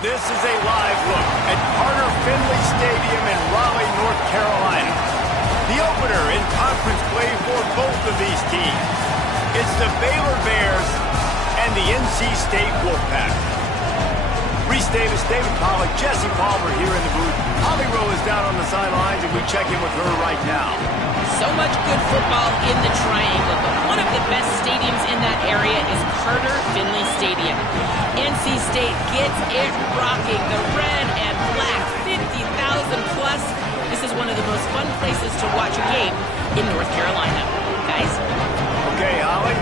This is a live look at Carter Finley Stadium in Raleigh, North Carolina. The opener in conference play for both of these teams. It's the Baylor Bears and the NC State Wolfpack. Reese Davis, David Pollack, Jesse Palmer here in the booth. Holly Rowe is down on the sidelines, and we check in with her right now. So much good football in the Triangle, but one of the best stadiums in that area is Carter Finley Stadium. NC State gets it rocking. The red and black, 50,000 plus. This is one of the most fun places to watch a game in North Carolina. Guys? Okay, Holly.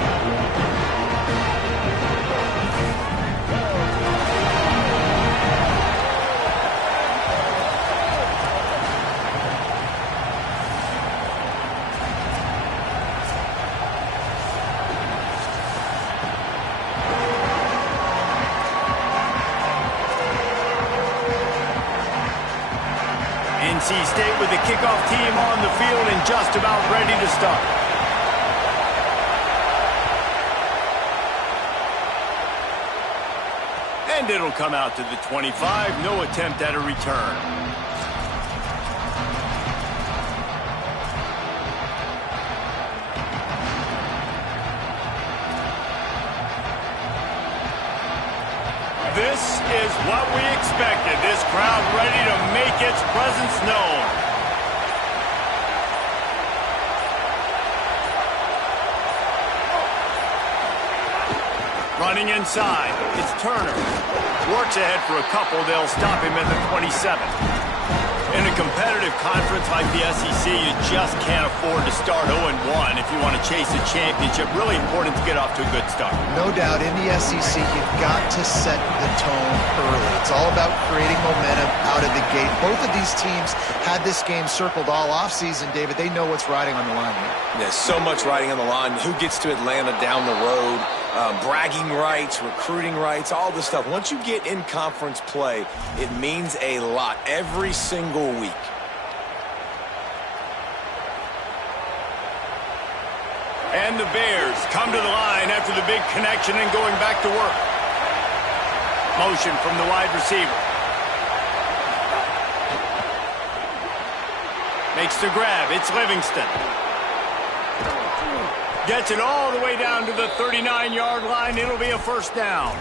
NC State with the kickoff team on the field and just about ready to start. And it'll come out to the 25. No attempt at a return. This is what we expected. This crowd ready to make its presence known. Running inside, it's Turner. Works ahead for a couple. They'll stop him at the 27. In a competitive conference like the SEC, you just can't afford to start 0-1 if you want to chase a championship. Really important to get off to a good start. No doubt, in the SEC, you've got to set the tone early. It's all about creating momentum out of the gate. Both of these teams had this game circled all offseason, David. They know what's riding on the line here. There's so much riding on the line. Who gets to Atlanta down the road? Bragging rights, recruiting rights, all this stuff. Once you get in conference play, it means a lot every single week. And the Bears come to the line after the big connection and going back to work. Motion from the wide receiver. Makes the grab. It's Livingston. Gets it all the way down to the 39-yard line. It'll be a first down.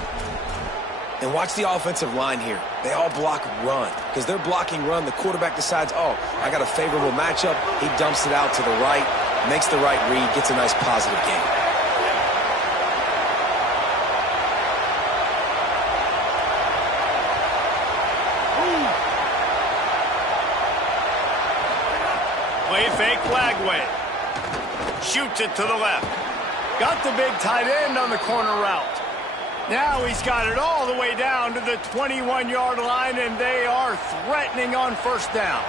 And watch the offensive line here. They all block run. Because they're blocking run, the quarterback decides, oh, I got a favorable matchup. He dumps it out to the right, makes the right read, gets a nice positive gain. Play fake flag way. Shoots it to the left. Got the big tight end on the corner route. Now he's got it all the way down to the 21-yard line, and they are threatening on first down.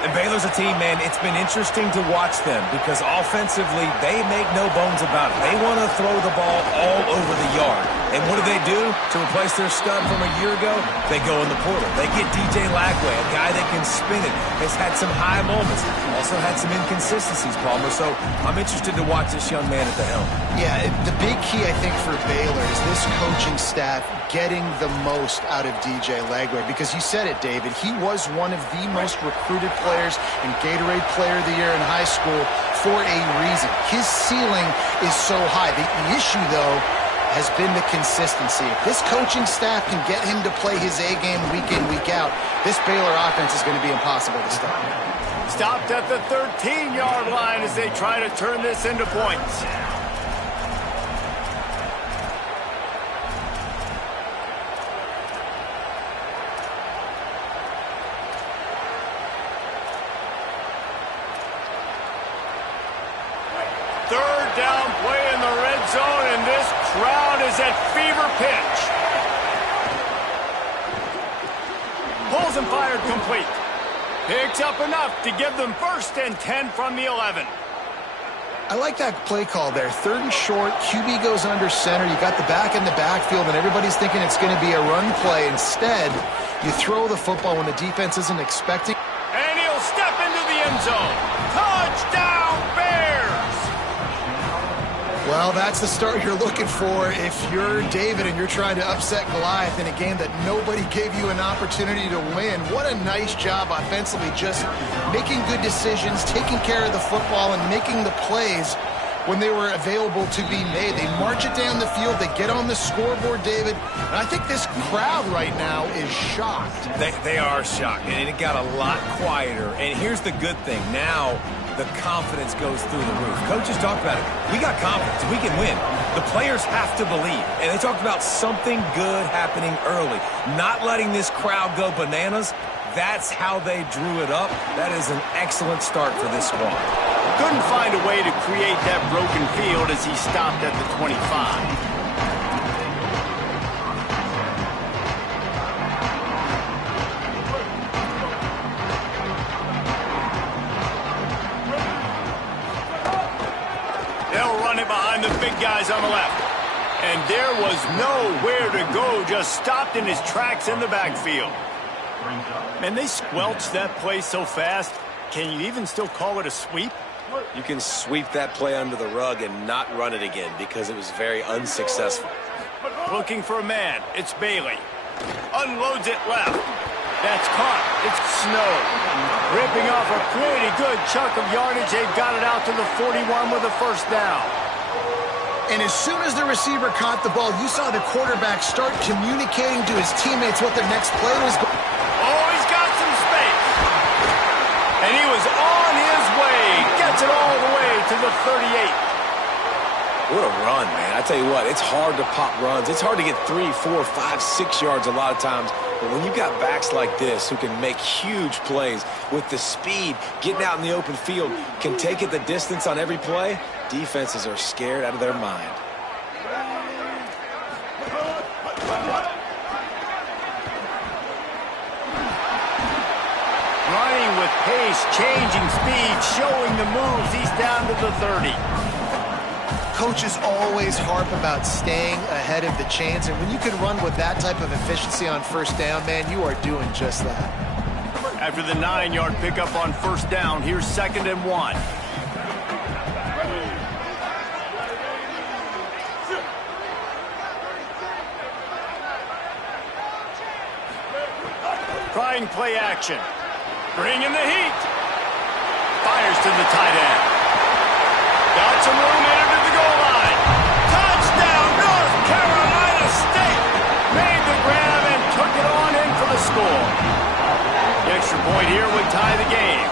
And Baylor's a team, man, it's been interesting to watch them because offensively, they make no bones about it. They want to throw the ball all over the yard. And what do? To replace their stud from a year ago, they go in the portal. They get DJ Lagway, a guy that can spin it, has had some high moments, also had some inconsistencies, Palmer. So I'm interested to watch this young man at the helm. Yeah, the big key, I think, for Baylor is this coaching staff getting the most out of DJ Lagway. Because you said it, David, he was one of the most recruited players and Gatorade Player of the Year in high school for a reason. His ceiling is so high. The issue, though, has been the consistency. If this coaching staff can get him to play his A game week in, week out, this Baylor offense is going to be impossible to stop. Stopped at the 13-yard line as they try to turn this into points. Third down play in the red zone, and this crowd is at fever pitch. Pulls and fired complete. Picks up enough to give them first and 10 from the 11. I like that play call there. Third and short, QB goes under center. You got the back in the backfield, and everybody's thinking it's going to be a run play. Instead, you throw the football when the defense isn't expecting. And he'll step into the end zone. Touchdown, Bears! Well, that's the start you're looking for if you're David and you're trying to upset Goliath in a game that nobody gave you an opportunity to win. What a nice job offensively, just making good decisions, taking care of the football, and making the plays when they were available to be made. They march it down the field. They get on the scoreboard, David. And I think this crowd right now is shocked. They are shocked, and it got a lot quieter. And here's the good thing. Now the confidence goes through the roof. Coaches talked about it. We got confidence. We can win. The players have to believe. And they talked about something good happening early. Not letting this crowd go bananas. That's how they drew it up. That is an excellent start for this squad. Couldn't find a way to create that broken field as he stopped at the 25. They'll run it behind the big guys on the left. And there was nowhere to go, just stopped in his tracks in the backfield. And they squelched that play so fast, can you even still call it a sweep? You can sweep that play under the rug and not run it again because it was very unsuccessful. Looking for a man. It's Bailey. Unloads it left. That's caught. It's Snow. Ripping off a pretty good chunk of yardage. They've got it out to the 41 with a first down. And as soon as the receiver caught the ball, you saw the quarterback start communicating to his teammates what the next play was going. Oh, he's got some space. And he was on his way. Gets it all the way to the 38. What a run, man. I tell you what, it's hard to pop runs. It's hard to get 3, 4, 5, 6 yards a lot of times. But when you've got backs like this who can make huge plays with the speed, getting out in the open field, can take it the distance on every play, defenses are scared out of their mind. Running with pace, changing speed, showing the moves. He's down to the 30. Coaches always harp about staying ahead of the chains, and when you can run with that type of efficiency on first down, man, you are doing just that. After the 9-yard pickup on first down, here's 2nd and 1. Trying play action. Bringing the heat. Fires to the tight end. Got some room headed to the goal line. Touchdown, North Carolina State. Made the grab and took it on in for the score. The extra point here would tie the game.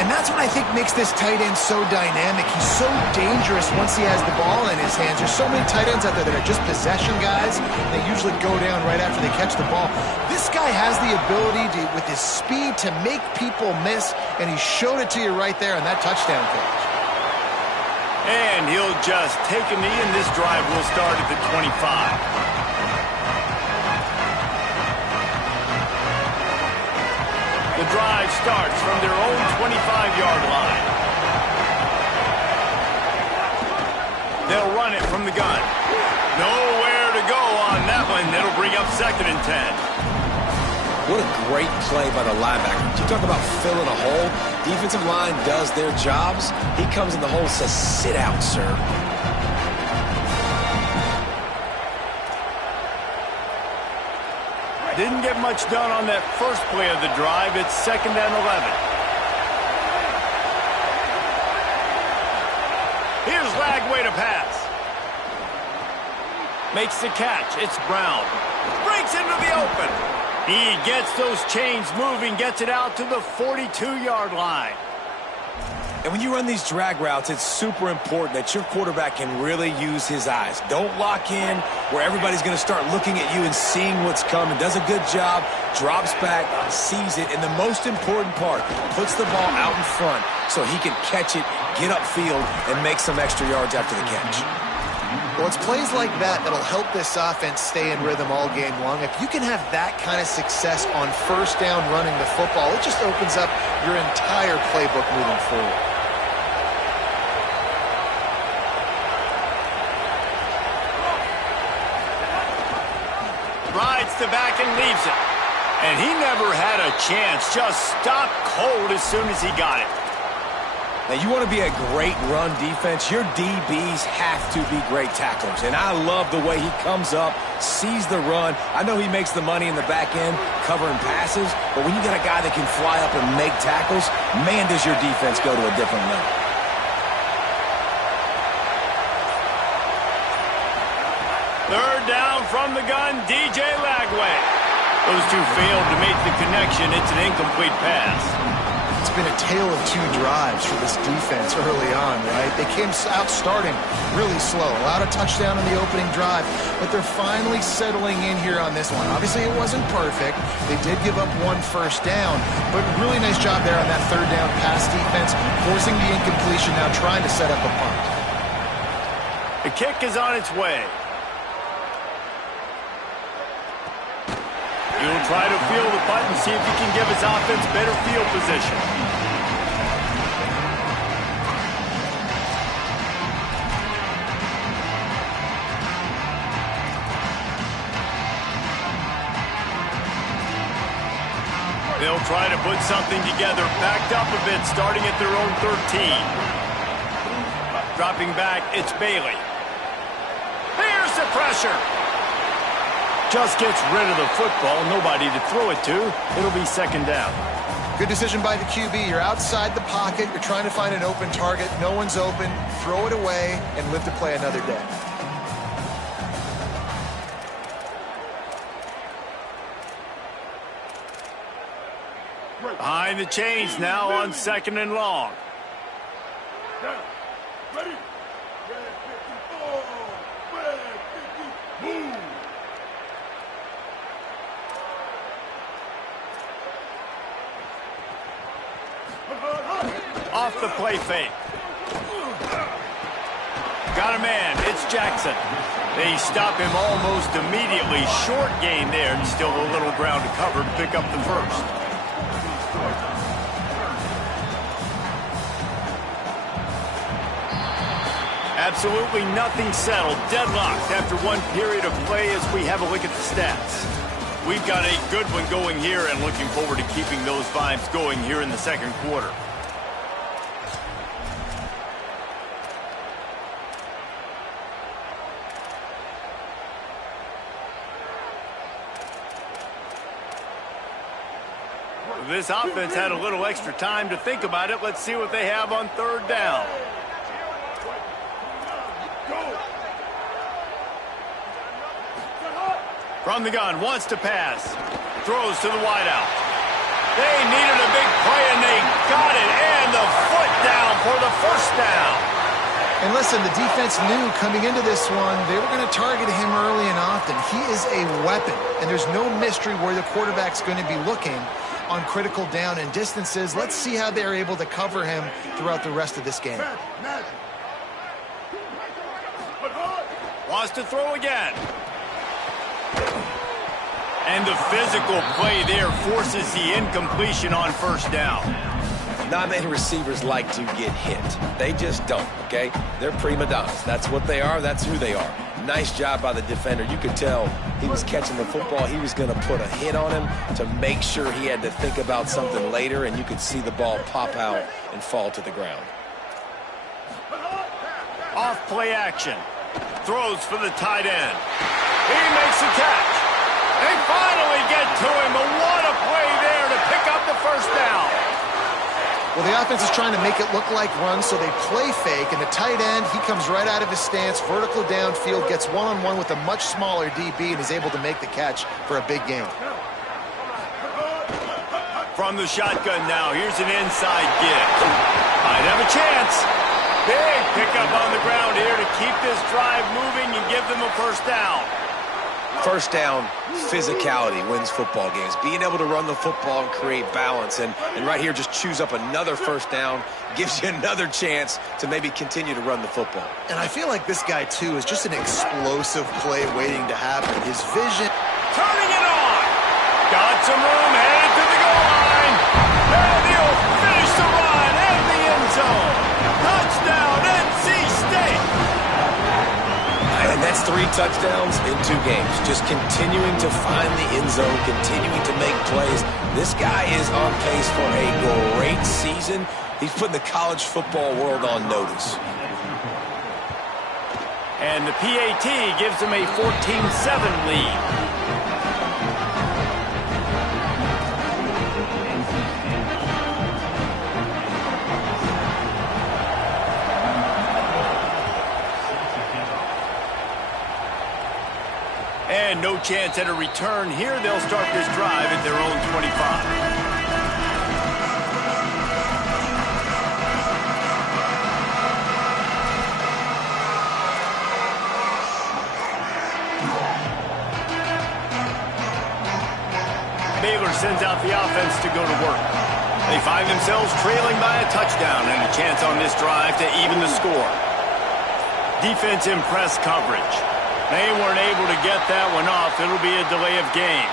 And that's what I think makes this tight end so dynamic. He's so dangerous once he has the ball in his hands. There's so many tight ends out there that are just possession guys. They usually go down right after they catch the ball. This guy has the ability to, with his speed, to make people miss, and he showed it to you right there on that touchdown catch. And he'll just take a knee, and this drive will start at the 25. The drive starts from their own 25-yard line. They'll run it from the gun. Nowhere to go on that one. It'll bring up 2nd and 10. What a great play by the linebacker. You talk about filling a hole. Defensive line does their jobs. He comes in the hole and says, sit out, sir. Didn't get much done on that first play of the drive. It's 2nd and 11. Here's Lagway to pass. Makes the catch. It's Brown. Breaks into the open. He gets those chains moving, gets it out to the 42-yard line. And when you run these drag routes, it's super important that your quarterback can really use his eyes. Don't lock in where everybody's going to start looking at you and seeing what's coming. Does a good job, drops back, sees it, and the most important part, puts the ball out in front so he can catch it, get upfield, and make some extra yards after the catch. Well, it's plays like that that'll help this offense stay in rhythm all game long. If you can have that kind of success on first down running the football, it just opens up your entire playbook moving forward. Rides the back and leaves it. And he never had a chance. Just stopped cold as soon as he got it. Now, you want to be a great run defense, your DBs have to be great tacklers. And I love the way he comes up, sees the run. I know he makes the money in the back end covering passes, but when you got a guy that can fly up and make tackles, man, does your defense go to a different level. Third down from the gun, DJ Lagway. Those two failed to make the connection. It's an incomplete pass. It's been a tale of two drives for this defense early on, right? They came out starting really slow, allowed a touchdown on the opening drive, but they're finally settling in here on this one. Obviously, it wasn't perfect. They did give up one first down, but really nice job there on that third down pass defense, forcing the incompletion, now trying to set up a punt. The kick is on its way. He'll try to field the punt and see if he can give his offense better field position. They'll try to put something together, backed up a bit, starting at their own 13. Dropping back, it's Bailey. Here's the pressure. Just gets rid of the football, nobody to throw it to. It'll be second down. Good decision by the QB. You're outside the pocket. You're trying to find an open target. No one's open. Throw it away and live to play another day. Behind the chains now on second and long. Ready? Move! Off the play fake. Got a man. It's Jackson. They stop him almost immediately. Short gain there, and still a little ground to cover to pick up the first. Absolutely nothing settled. Deadlocked after one period of play as we have a look at the stats. We've got a good one going here and looking forward to keeping those vibes going here in the second quarter. This offense had a little extra time to think about it. Let's see what they have on third down. From the gun, wants to pass. Throws to the wideout. They needed a big play, and they got it. And the foot down for the first down. And listen, the defense knew coming into this one, they were going to target him early and often. He is a weapon, and there's no mystery where the quarterback's going to be looking on critical down and distances. Let's see how they're able to cover him throughout the rest of this game. Wants to throw again. And the physical play there forces the incompletion on first down. Not many receivers like to get hit. They just don't, okay? They're prima donnas. That's what they are. That's who they are. Nice job by the defender. You could tell he was catching the football. He was going to put a hit on him to make sure he had to think about something later, and you could see the ball pop out and fall to the ground. Off play action. Throws for the tight end. He makes the catch. They finally get to him, but what a play there to pick up the first down. Well, the offense is trying to make it look like runs, so they play fake, and the tight end, he comes right out of his stance, vertical downfield, gets one-on-one with a much smaller DB, and is able to make the catch for a big gain. From the shotgun now, here's an inside give. Might have a chance. Big pickup on the ground here to keep this drive moving and give them a first down. First down, physicality wins football games. Being able to run the football and create balance. And right here, just choose up another first down, gives you another chance to maybe continue to run the football. And I feel like this guy, too, is just an explosive play waiting to happen. His vision. Turning it on. Got some room, headed to the goal line. And he'll finish the run in the end zone. Touchdown, NC State. And that's 3 touchdowns in 2 games. Just continuing to find the end zone, continuing to make plays. This guy is on pace for a great season. He's putting the college football world on notice. And the PAT gives them a 14-7 lead. And no chance at a return here. They'll start this drive at their own 25. Baylor sends out the offense to go to work. They find themselves trailing by a touchdown and a chance on this drive to even the score. Defense in press coverage. They weren't able to get that one off. It'll be a delay of game.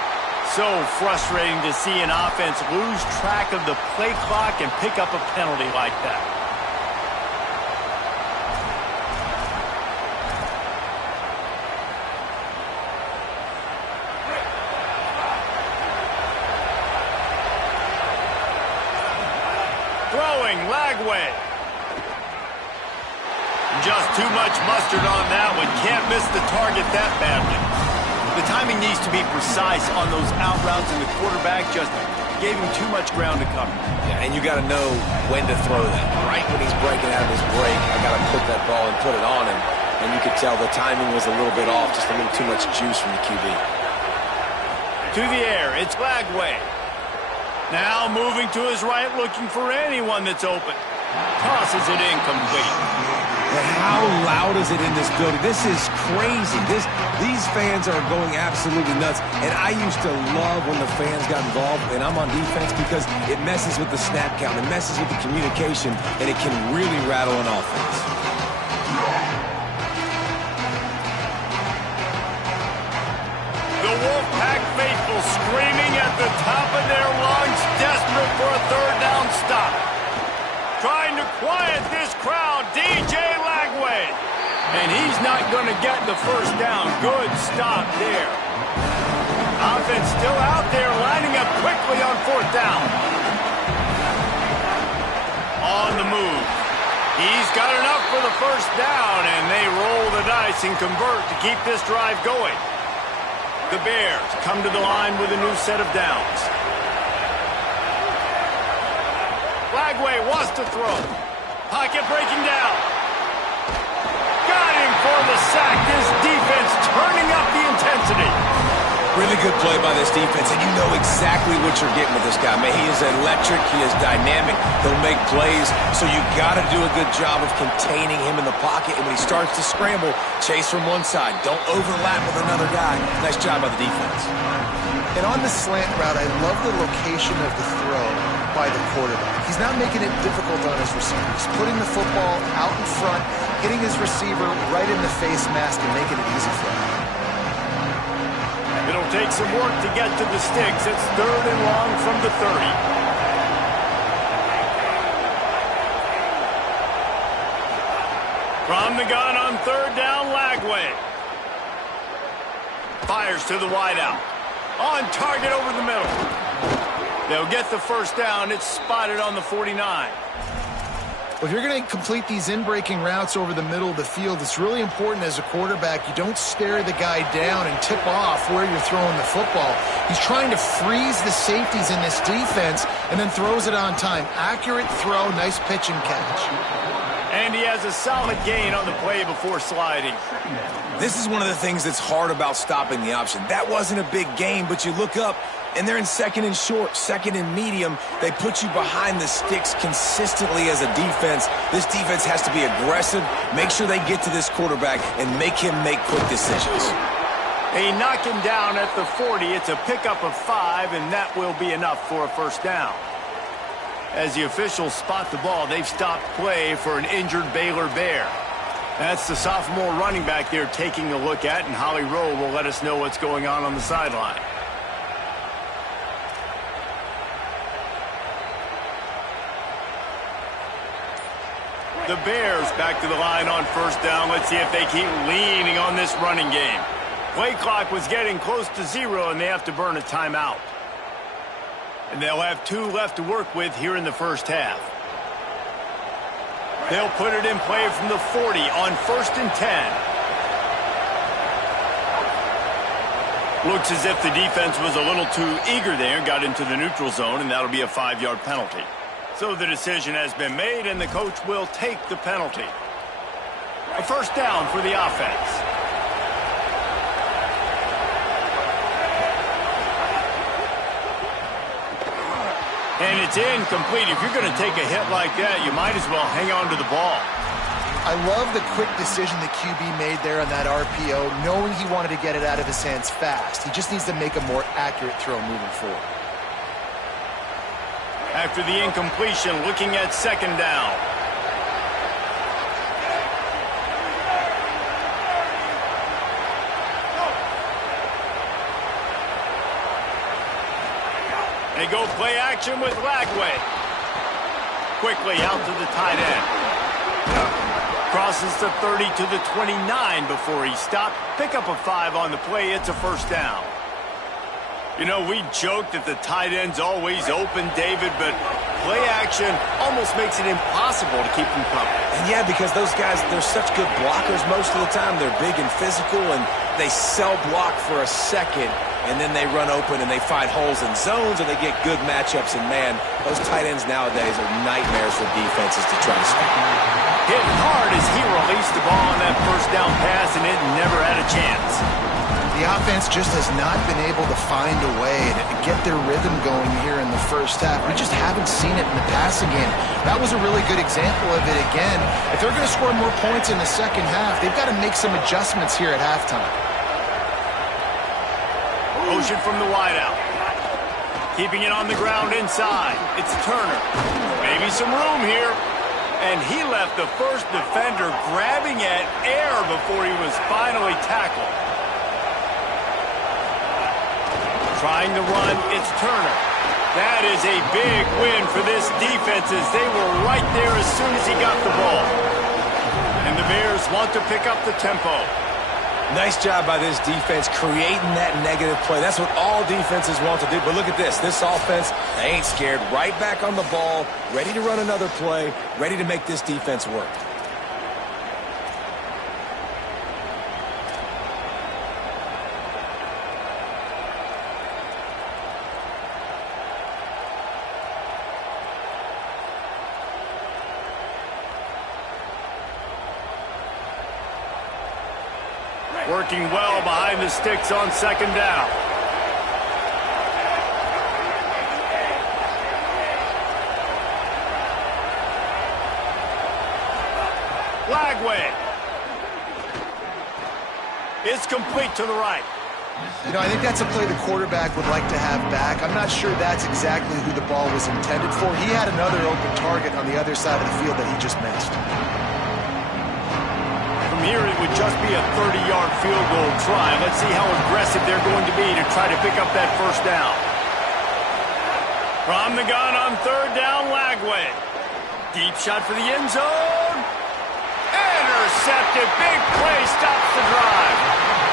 So frustrating to see an offense lose track of the play clock and pick up a penalty like that. Throwing, Lagway. Just too much mustard on that one. Can't miss the target that badly. The timing needs to be precise on those out routes, and the quarterback just gave him too much ground to cover. Yeah, and you got to know when to throw that. Right when he's breaking out of his break, I got to put that ball and put it on him. And you could tell the timing was a little bit off, just a little too much juice from the QB. To the air, it's Lagway. Now moving to his right, looking for anyone that's open. Tosses it incomplete. But how loud is it in this building? This is crazy. These fans are going absolutely nuts. And I used to love when the fans got involved, and I'm on defense, because it messes with the snap count. It messes with the communication, and it can really rattle an offense. The Wolfpack faithful screaming at the top of their lungs, desperate for a third down stop. Trying to quiet this crowd, DJ Lagway. And he's not going to get the first down. Good stop there. Offense still out there, lining up quickly on fourth down. On the move. He's got enough for the first down, and they roll the dice and convert to keep this drive going. The Bears come to the line with a new set of downs. Lagway wants to throw. Pocket breaking down. Got him for the sack. This defense turning up the intensity. Really good play by this defense, and you know exactly what you're getting with this guy. Man, he is electric. He is dynamic. He'll make plays, so you got to do a good job of containing him in the pocket. And when he starts to scramble, chase from one side. Don't overlap with another guy. Nice job by the defense. And on the slant route, I love the location of the throw by the quarterback. He's not making it difficult on his receiver. He's putting the football out in front, hitting his receiver right in the face mask and making it easy for him. It'll take some work to get to the sticks. It's third and long from the 30. From the gun on third down, Lagway. Fires to the wideout. On target over the middle. They'll get the first down. It's spotted on the 49. Well, if you're going to complete these in-breaking routes over the middle of the field, it's really important as a quarterback you don't stare the guy down and tip off where you're throwing the football. He's trying to freeze the safeties in this defense and then throws it on time. Accurate throw, nice pitch and catch. And he has a solid gain on the play before sliding. This is one of the things that's hard about stopping the option. That wasn't a big gain, but you look up, and they're in second and short, second and medium. They put you behind the sticks consistently as a defense. This defense has to be aggressive, make sure they get to this quarterback, and make him make quick decisions. They knock him down at the 40. It's a pickup of 5, and that will be enough for a first down. As the officials spot the ball, they've stopped play for an injured Baylor Bear. That's the sophomore running back they're taking a look at, and Holly Rowe will let us know what's going on the sideline. The Bears back to the line on first down. Let's see if they keep leaning on this running game. Play clock was getting close to 0, and they have to burn a timeout. And they'll have 2 left to work with here in the first half. They'll put it in play from the 40 on 1st and 10. Looks as if the defense was a little too eager there and got into the neutral zone, and that'll be a 5-yard penalty. So the decision has been made, and the coach will take the penalty. A 1st down for the offense. And it's incomplete. If you're going to take a hit like that, you might as well hang on to the ball. I love the quick decision the QB made there on that RPO, knowing he wanted to get it out of his hands fast. He just needs to make a more accurate throw moving forward. After the incompletion, looking at 2nd down. They go play action with Lagway. Quickly out to the tight end. Crosses the 30 to the 29 before he stopped. Pick up a 5 on the play. It's a 1st down. You know, we joke that the tight end's always open, David, but play action almost makes it impossible to keep them coming. And yeah, because those guys, they're such good blockers most of the time. They're big and physical, and they cell block for a second, and then they run open and they find holes in zones, and they get good matchups. And, man, those tight ends nowadays are nightmares for defenses to try to stop. Hitting hard as he released the ball on that 1st down pass, and it never had a chance. The offense just has not been able to find a way to get their rhythm going here in the 1st half. We just haven't seen it in the passing game. That was a really good example of it again. If they're going to score more points in the 2nd half, they've got to make some adjustments here at halftime. Motion from the wideout. Keeping it on the ground inside. It's Turner. Maybe some room here. And he left the first defender grabbing at air before he was finally tackled. Trying to run, it's Turner. That is a big win for this defense as they were right there as soon as he got the ball. And the Bears want to pick up the tempo. Nice job by this defense creating that negative play. That's what all defenses want to do. But look at this. This offense, they ain't scared. Right back on the ball, ready to run another play, ready to make this defense work. Working well behind the sticks on 2nd down. Lagway. It's complete to the right. You know, I think that's a play the quarterback would like to have back. I'm not sure that's exactly who the ball was intended for. He had another open target on the other side of the field that he just missed. Here it would just be a 30-yard field goal try. Let's see how aggressive they're going to be to try to pick up that 1st down. From the gun on 3rd down, Lagway. Deep shot for the end zone. Intercepted. Big play stops the drive.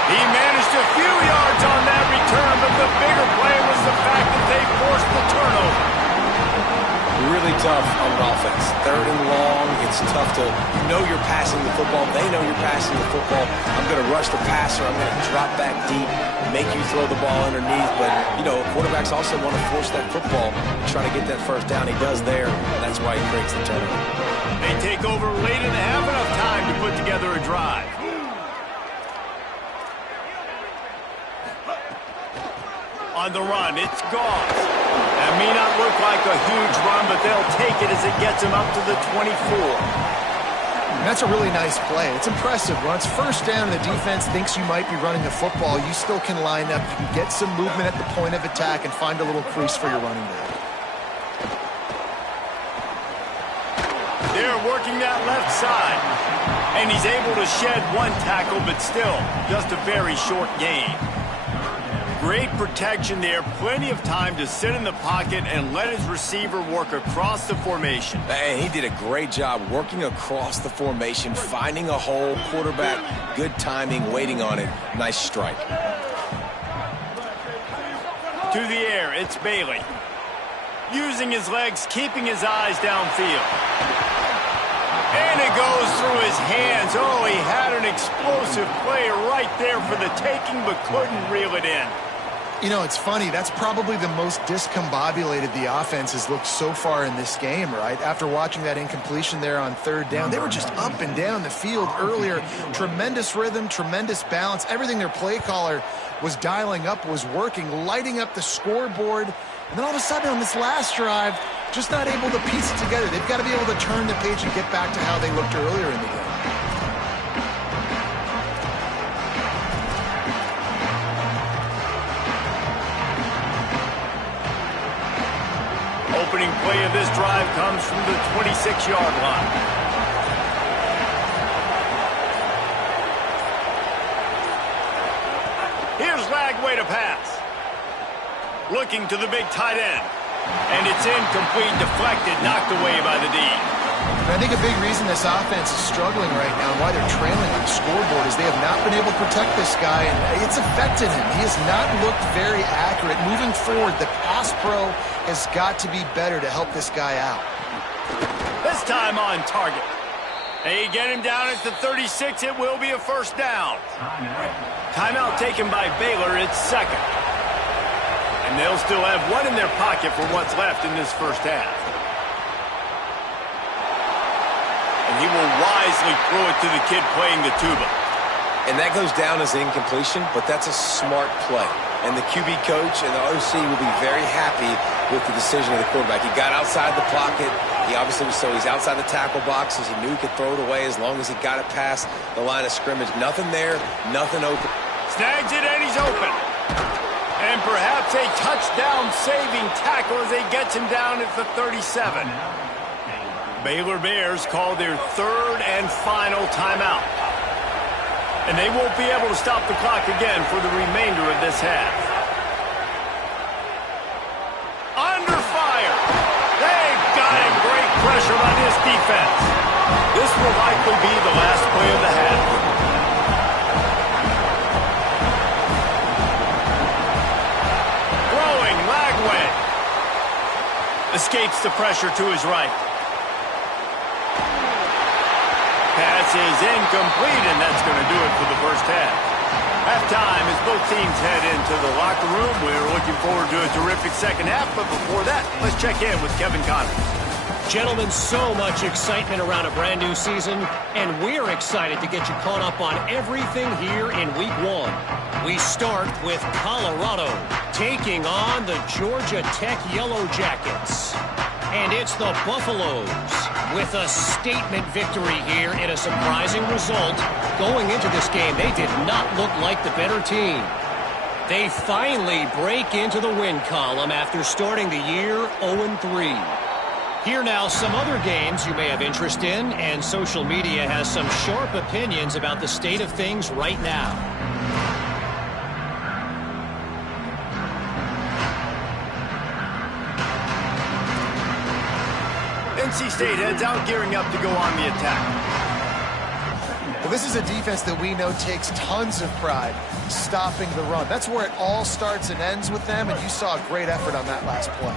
He managed a few yards on that return, but the bigger play was the fact that they forced the turnover. Really tough on an offense. 3rd and long, it's tough to, you know you're passing the football. They know you're passing the football. I'm going to rush the passer. I'm going to drop back deep, make you throw the ball underneath. But, you know, quarterbacks also want to force that football, try to get that 1st down. He does there, and that's why he creates the turnover. They take over late in the half, enough time to put together a drive. On the run, it's gone. That may not look like a huge run, but they'll take it as it gets him up to the 24. And that's a really nice play. It's impressive. Once 1st down, the defense thinks you might be running the football. You still can line up. You can get some movement at the point of attack and find a little crease for your running back. They're working that left side. And he's able to shed 1 tackle, but still, just a very short gain. Great protection there. Plenty of time to sit in the pocket and let his receiver work across the formation. And he did a great job working across the formation, finding a hole. Quarterback, good timing, waiting on it. Nice strike. To the air, it's Bailey. Using his legs, keeping his eyes downfield. And it goes through his hands. Oh, he had an explosive play right there for the taking, but couldn't reel it in. You know, it's funny. That's probably the most discombobulated the offense has looked so far in this game, right? After watching that incompletion there on third down, they were just up and down the field earlier. Tremendous rhythm, tremendous balance. Everything their play caller was dialing up was working, lighting up the scoreboard. And then all of a sudden on this last drive, just not able to piece it together. They've got to be able to turn the page and get back to how they looked earlier in the game. Opening play of this drive comes from the 26-yard line. Here's Lagway to pass. Looking to the big tight end. And it's incomplete, deflected, knocked away by the D. I think a big reason this offense is struggling right now and why they're trailing on the scoreboard is they have not been able to protect this guy, and it's affected him. He has not looked very accurate. Moving forward, the pass pro has got to be better to help this guy out. This time on target. They get him down at the 36. It will be a first down. Timeout taken by Baylor. It's second. And they'll still have one in their pocket for what's left in this first half. And he will wisely throw it to the kid playing the tuba. And that goes down as an incompletion, but that's a smart play. And the QB coach and the OC will be very happy with the decision of the quarterback. He got outside the pocket. He obviously was he's outside the tackle boxes. He knew he could throw it away as long as he got it past the line of scrimmage. Nothing there, nothing open. Snags it and he's open. And perhaps a touchdown-saving tackle as he gets him down at the 37. Baylor Bears call their third and final timeout. And they won't be able to stop the clock again for the remainder of this half. Under fire. They've got him. Great pressure on his defense. This will likely be the last play of the half. Throwing Lagway. Escapes the pressure to his right. Pass is incomplete, and that's going to do it for the first half. Halftime as both teams head into the locker room. We're looking forward to a terrific second half, but before that, let's check in with Kevin Connors. Gentlemen, so much excitement around a brand new season, and we're excited to get you caught up on everything here in Week 1. We start with Colorado taking on the Georgia Tech Yellow Jackets. And it's the Buffaloes with a statement victory here in a surprising result. Going into this game, they did not look like the better team. They finally break into the win column after starting the year 0-3. Here now some other games you may have interest in, and social media has some sharp opinions about the state of things right now. NC State heads out, gearing up to go on the attack. Well, this is a defense that we know takes tons of pride stopping the run. That's where it all starts and ends with them, and you saw a great effort on that last play.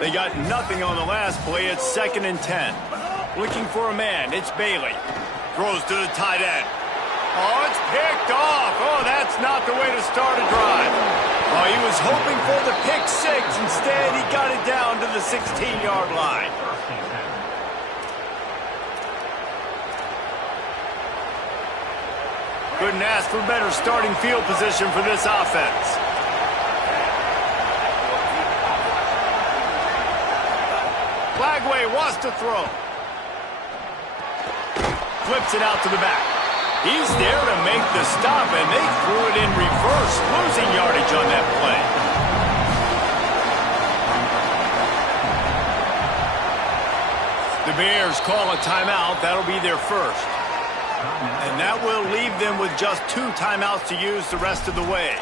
They got nothing on the last play. It's 2nd and 10. Looking for a man. It's Bailey. Throws to the tight end. Oh, it's picked off. Oh, that's not the way to start a drive. Oh, he was hoping for the pick six. Instead, he got it down to the 16-yard line. Couldn't ask for better starting field position for this offense. Lagway wants to throw. Flips it out to the back. He's there to make the stop, and they threw it in reverse, losing yardage on that play. The Bears call a timeout. That'll be their first. And that will leave them with just 2 timeouts to use the rest of the way.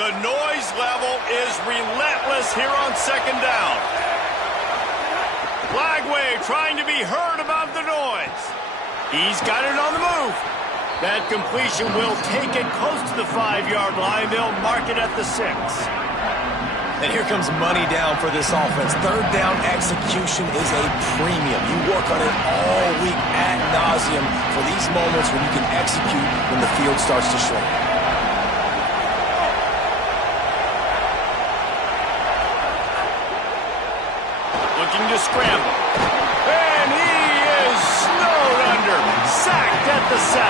The noise level is relentless here on 2nd down. Lagway trying to be heard above the noise. He's got it on the move. That completion will take it close to the 5-yard line. They'll mark it at the 6. And here comes money down for this offense. Third down execution is a premium. You work on it all week ad nauseum for these moments when you can execute when the field starts to shrink. Looking to scramble. And he is snowed under. Sacked at the 7.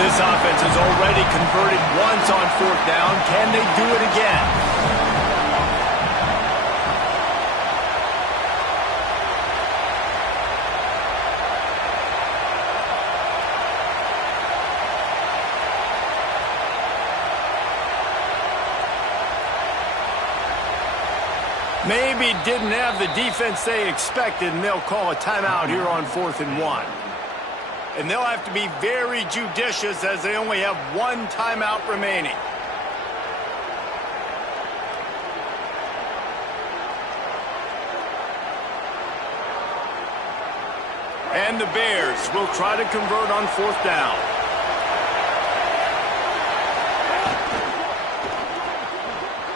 This offense has already converted once on 4th down. Can they do it again? Maybe didn't have the defense they expected, and they'll call a timeout here on 4th and 1. And they'll have to be very judicious as they only have one timeout remaining. And the Bears will try to convert on 4th down.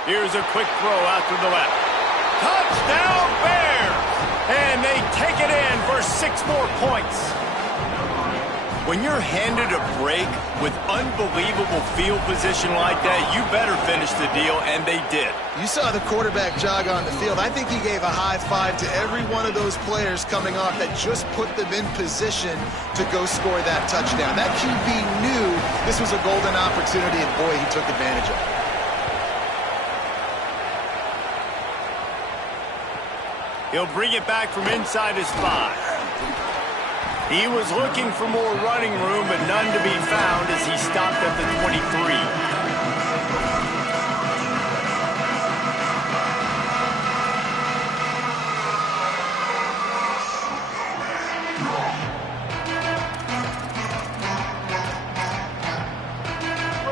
Here's a quick throw out to the left. Touchdown, Bears! And they take it in for 6 more points. When you're handed a break with unbelievable field position like that, you better finish the deal, and they did. You saw the quarterback jog on the field. I think he gave a high five to every one of those players coming off that just put them in position to go score that touchdown. That QB knew this was a golden opportunity, and boy, he took advantage of it. He'll bring it back from inside his 5. He was looking for more running room, but none to be found as he stopped at the 23.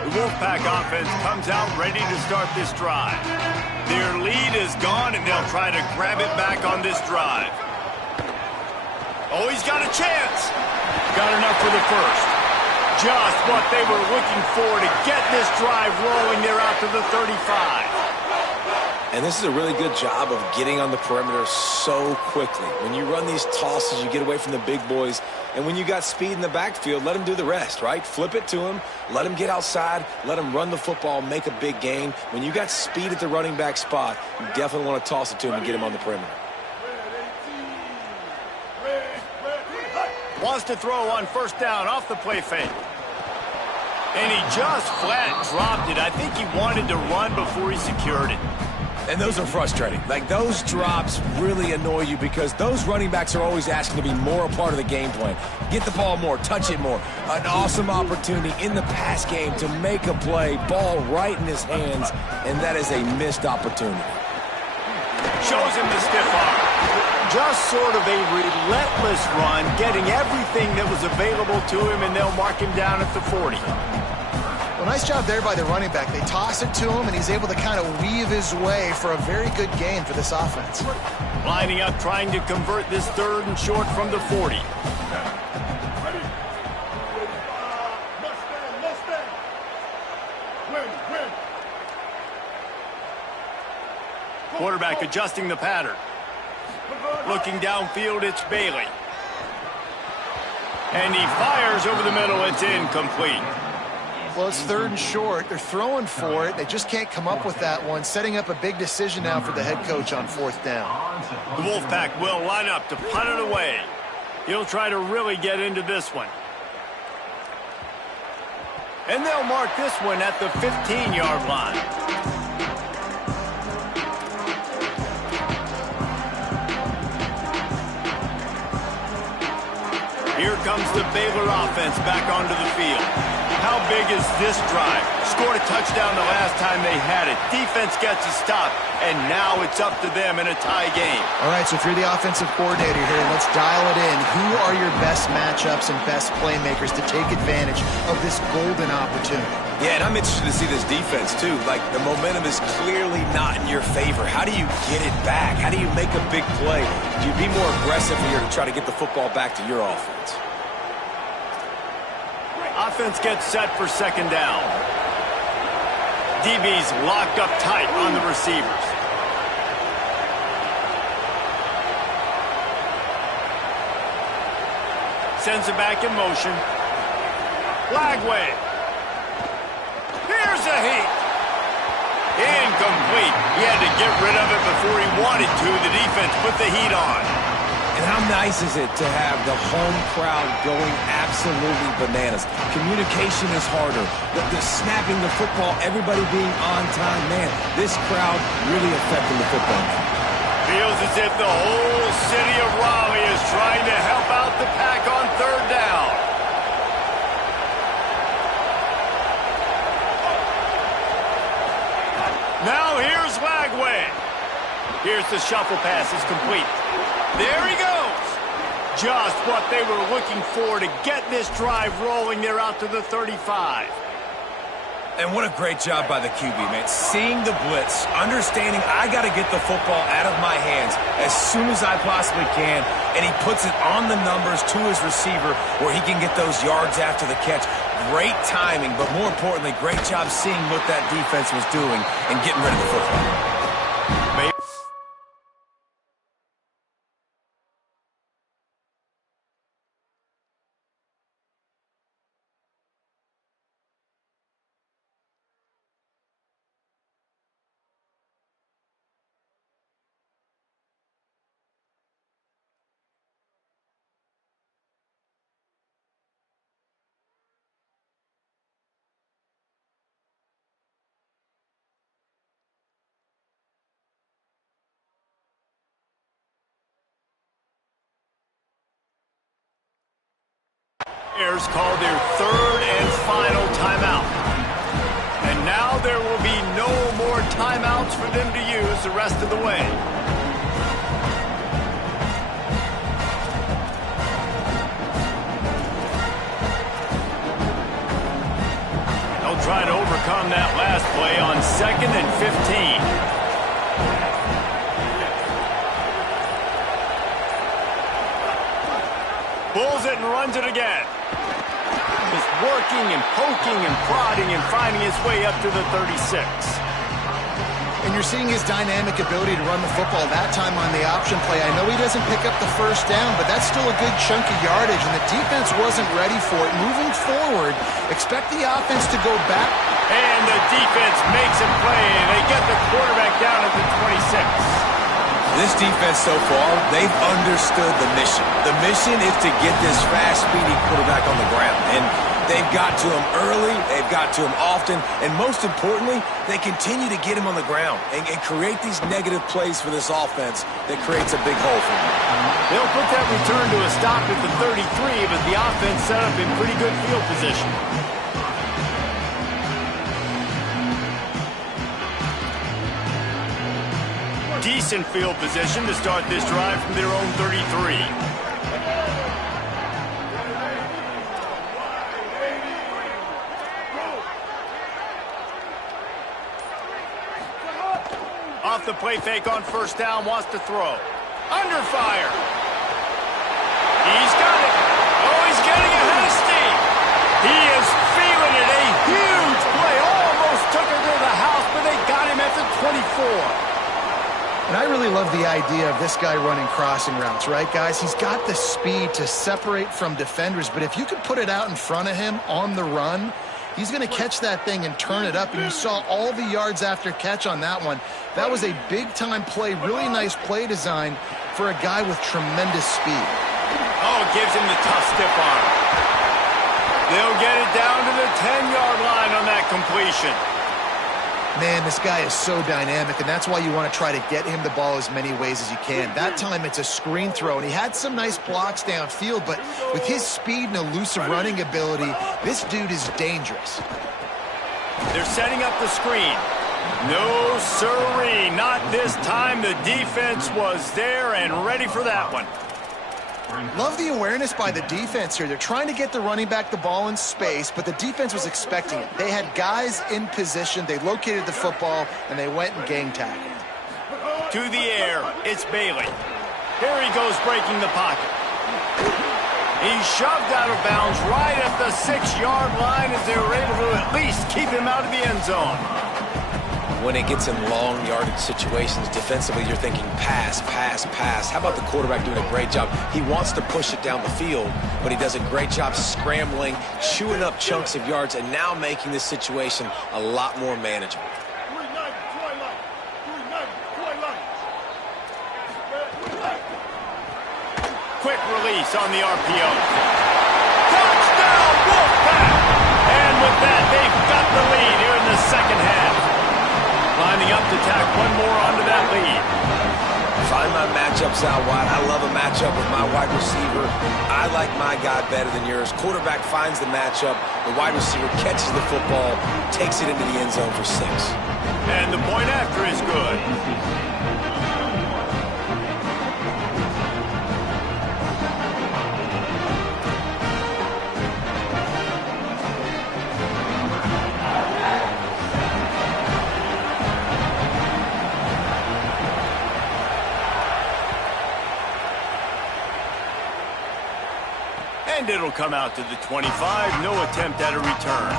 The Wolfpack offense comes out ready to start this drive. Their lead is gone, and they'll try to grab it back on this drive. Oh, he's got a chance. Got enough for the first. Just what they were looking for to get this drive rolling. They're out to the 35. And this is a really good job of getting on the perimeter so quickly. When you run these tosses, you get away from the big boys. And when you got speed in the backfield, let them do the rest, right? Flip it to him, let him get outside, let him run the football, make a big gain. When you got speed at the running back spot, you definitely want to toss it to him and get him on the perimeter. Wants to throw on 1st down off the play fake. And he just flat dropped it. I think he wanted to run before he secured it. And those are frustrating. Like, those drops really annoy you because those running backs are always asking to be more a part of the game plan. Get the ball more, touch it more. An awesome opportunity in the pass game to make a play, ball right in his hands, and that is a missed opportunity. Shows him the stiff arm. Just sort of a relentless run, getting everything that was available to him, and they'll mark him down at the 40. Well, nice job there by the running back. They toss it to him, and he's able to kind of weave his way for a very good gain for this offense. Lining up, trying to convert this 3rd and short from the 40. Quarterback adjusting the pattern. Looking downfield, it's Bailey. And he fires over the middle. It's incomplete. Well, it's 3rd and short. They're throwing for it. They just can't come up with that one. Setting up a big decision now for the head coach on 4th down. The Wolfpack will line up to punt it away. He'll try to really get into this one. And they'll mark this one at the 15-yard line. Here comes the Baylor offense back onto the field. How big is this drive? Scored a touchdown the last time they had it. Defense gets a stop, and now it's up to them in a tie game. All right, so if you're the offensive coordinator here, let's dial it in. Who are your best matchups and best playmakers to take advantage of this golden opportunity? Yeah, and I'm interested to see this defense, too. Like, the momentum is clearly not in your favor. How do you get it back? How do you make a big play? Do you be more aggressive here to try to get the football back to your offense? Offense gets set for second down. DB's locked up tight on the receivers. Sends it back in motion. Flag wave. Here's a heat. Incomplete. He had to get rid of it before he wanted to. The defense put the heat on. And how nice is it to have the home crowd going absolutely bananas? Communication is harder. The snapping the football, everybody being on time. Man, this crowd really affecting the football game. Feels as if the whole city of Raleigh is trying to help out the Pack on third down. Now here's Wagway. Here's the shuffle pass. It's complete. There he goes. Just what they were looking for to get this drive rolling. They're out to the 35. And what a great job by the QB, man. Seeing the blitz, understanding I got to get the football out of my hands as soon as I possibly can, and he puts it on the numbers to his receiver where he can get those yards after the catch. Great timing, but more importantly, great job seeing what that defense was doing and getting rid of the football. Bears call their third and final timeout. And now there will be no more timeouts for them to use the rest of the way. They'll try to overcome that last play on 2nd and 15. Pulls it and runs it again. Just working and poking and prodding and finding his way up to the 36. And you're seeing his dynamic ability to run the football that time on the option play. I know he doesn't pick up the first down, but that's still a good chunk of yardage, and the defense wasn't ready for it. Moving forward, expect the offense to go back. And the defense makes a play, and they get the quarterback down at the 26. This defense so far, they've understood the mission. The mission is to get this fast, speedy quarterback on the ground. And they've got to him early, they've got to him often, and most importantly, they continue to get him on the ground and create these negative plays for this offense that creates a big hole for them. They'll put that return to a stop at the 33, but the offense set up in pretty good field position. Decent field position to start this drive from their own 33. Off the play fake on first down, wants to throw. Under fire. He's got it. Oh, he's getting ahead of steam. He is feeling it. A huge play. Almost took him to the house, but they got him at the 24. And I really love the idea of this guy running crossing routes, right, guys? He's got the speed to separate from defenders, but if you could put it out in front of him on the run, he's going to catch that thing and turn it up, and you saw all the yards after catch on that one. That was a big-time play, really nice play design for a guy with tremendous speed. Oh, it gives him the tough stiff arm. They'll get it down to the 10-yard line on that completion. Man, this guy is so dynamic, and that's why you want to try to get him the ball as many ways as you can. That time it's a screen throw, and he had some nice blocks downfield, but with his speed and elusive running ability, this dude is dangerous. They're setting up the screen. No siree, not this time. The defense was there and ready for that one. Love the awareness by the defense here. They're trying to get the running back the ball in space, but the defense was expecting it. They had guys in position. They located the football, and they went and gang tackled. To the air, it's Bailey. Here he goes breaking the pocket. He's shoved out of bounds right at the 6-yard line as they were able to at least keep him out of the end zone. When it gets in long yardage situations, defensively, you're thinking pass, pass, pass. How about the quarterback doing a great job? He wants to push it down the field, but he does a great job scrambling, chewing up chunks of yards, and now making this situation a lot more manageable. Quick release on the RPO. Touchdown, Wolfpack! And with that, they've got the lead here in the second half. Lining up to tack one more onto that lead. Find my matchups out wide. I love a matchup with my wide receiver. I like my guy better than yours. Quarterback finds the matchup. The wide receiver catches the football, takes it into the end zone for 6. And the point after is good. And it'll come out to the 25. No attempt at a return.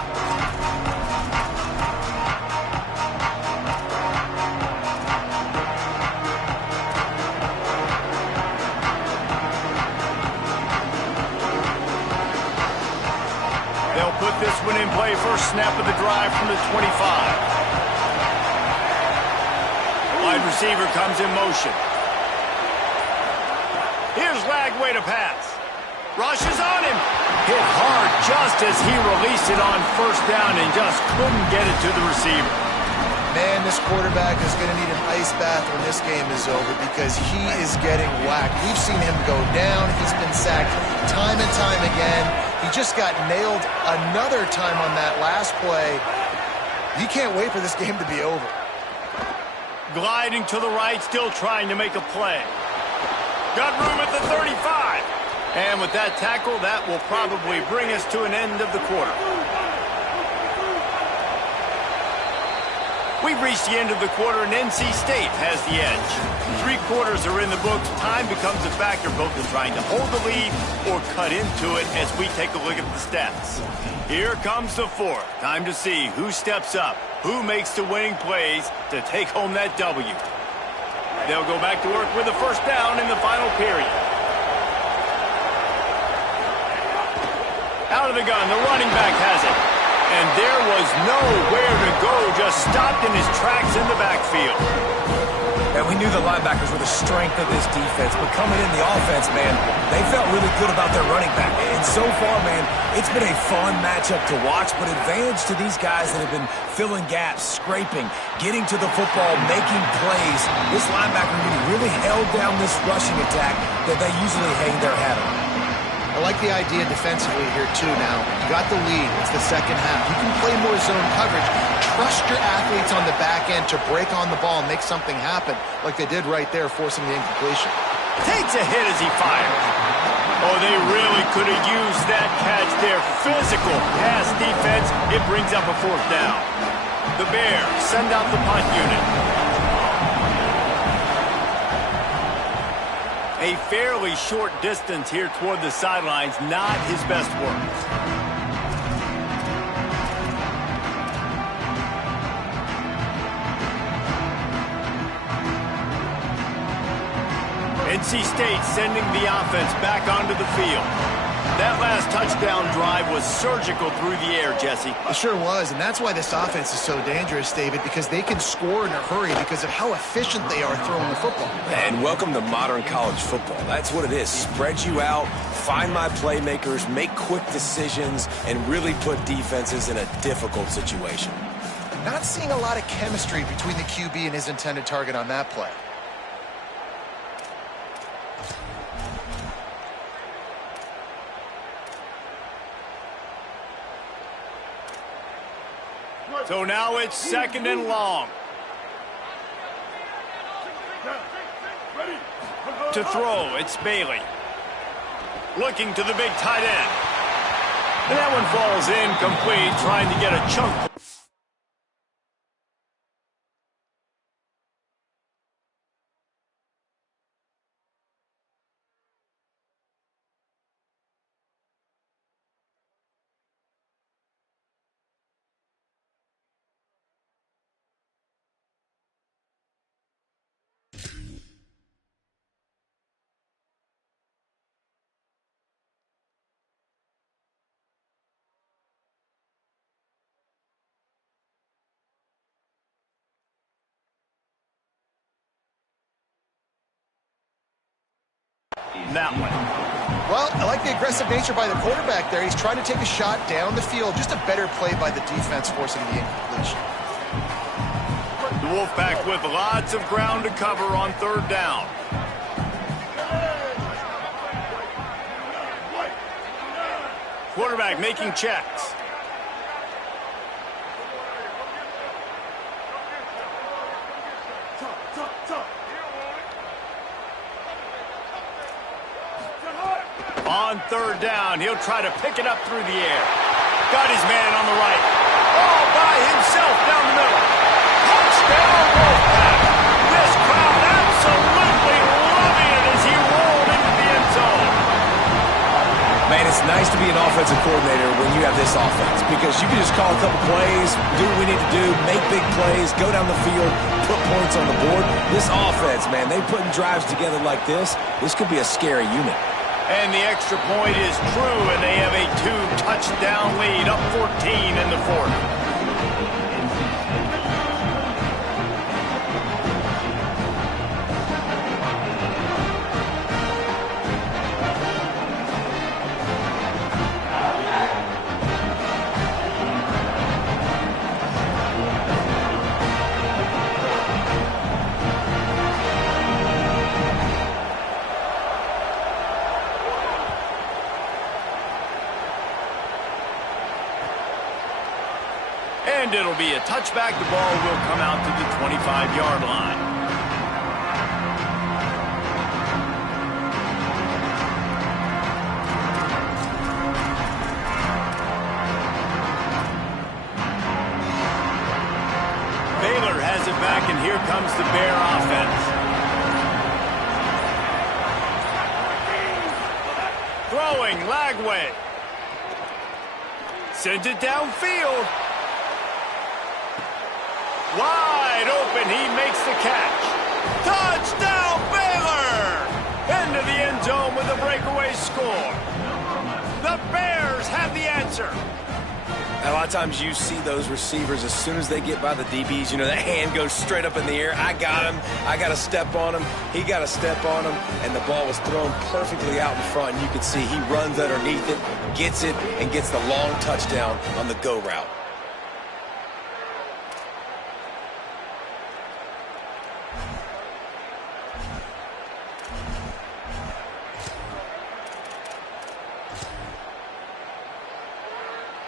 They'll put this one in play. First snap of the drive from the 25. Wide receiver comes in motion. Here's Lagway to pass. Rushes on him. Hit hard just as he released it on first down and just couldn't get it to the receiver. Man, this quarterback is going to need an ice bath when this game is over because he is getting whacked. We've seen him go down. He's been sacked time and time again. He just got nailed another time on that last play. He can't wait for this game to be over. Gliding to the right, still trying to make a play. Got room at the 35. And with that tackle, that will probably bring us to an end of the quarter. We've reached the end of the quarter, and NC State has the edge. 3 quarters are in the books. Time becomes a factor, both in trying to hold the lead or cut into it as we take a look at the stats. Here comes the 4th. Time to see who steps up, who makes the winning plays to take home that W. They'll go back to work with a first down in the final period. Out of the gun, the running back has it. And there was nowhere to go, just stopped in his tracks in the backfield. And we knew the linebackers were the strength of this defense, but coming in the offense, man, they felt really good about their running back. And so far, man, it's been a fun matchup to watch, but advantage to these guys that have been filling gaps, scraping, getting to the football, making plays. This linebacker really held down this rushing attack that they usually hang their hat on. I like the idea defensively here, too, now. You got the lead. It's the second half. You can play more zone coverage. Trust your athletes on the back end to break on the ball and make something happen, like they did right there, forcing the incompletion. Takes a hit as he fires. Oh, they really could have used that catch there. Physical pass defense. It brings up a 4th down. The Bears send out the punt unit. A fairly short distance here toward the sidelines, not his best work. NC State sending the offense back onto the field. That last touchdown drive was surgical through the air, Jesse. It sure was, and that's why this offense is so dangerous, David, because they can score in a hurry because of how efficient they are throwing the football. And welcome to modern college football. That's what it is. Spread you out, find my playmakers, make quick decisions, and really put defenses in a difficult situation. Not seeing a lot of chemistry between the QB and his intended target on that play. So now it's 2nd and long. To throw, it's Bailey. Looking to the big tight end. And that one falls incomplete, trying to get a chunk. that one. Well, I like the aggressive nature by the quarterback there. He's trying to take a shot down the field. Just a better play by the defense forcing the incompletion. The Wolfpack with lots of ground to cover on third down. Quarterback making checks. On third down, he'll try to pick it up through the air. Got his man on the right. All by himself down the middle. Touchdown, Wolfpack. This crowd absolutely loving it as he rolled into the end zone. Man, it's nice to be an offensive coordinator when you have this offense because you can just call a couple plays, do what we need to do, make big plays, go down the field, put points on the board. This offense, man, they putting drives together like this. This could be a scary unit. And the extra point is true, and they have a 2-touchdown lead, up 14 in the fourth. And it'll be a touchback. The ball will come out to the 25-yard line. Baylor has it back, and here comes the Bear offense. Throwing, Lagway. Sends it downfield. Wide open, he makes the catch. Touchdown, Baylor! Into the end zone with a breakaway score. The Bears have the answer. A lot of times you see those receivers, as soon as they get by the DBs, you know, that hand goes straight up in the air. I got him. I got to step on him. He got to step on him. And the ball was thrown perfectly out in front. And you can see he runs underneath it, gets it, and gets the long touchdown on the go route.